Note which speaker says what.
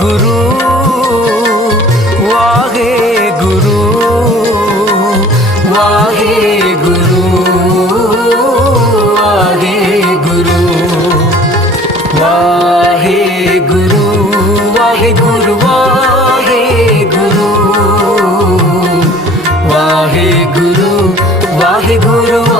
Speaker 1: ગુરુ વાહે ગુરુ વાહે ગુરુ વાહે ગુરુ વાહે ગુરુ વાહે ગુરુ વાહે ગુરુ વાહે ગુરુ વાહે ગુરુ વા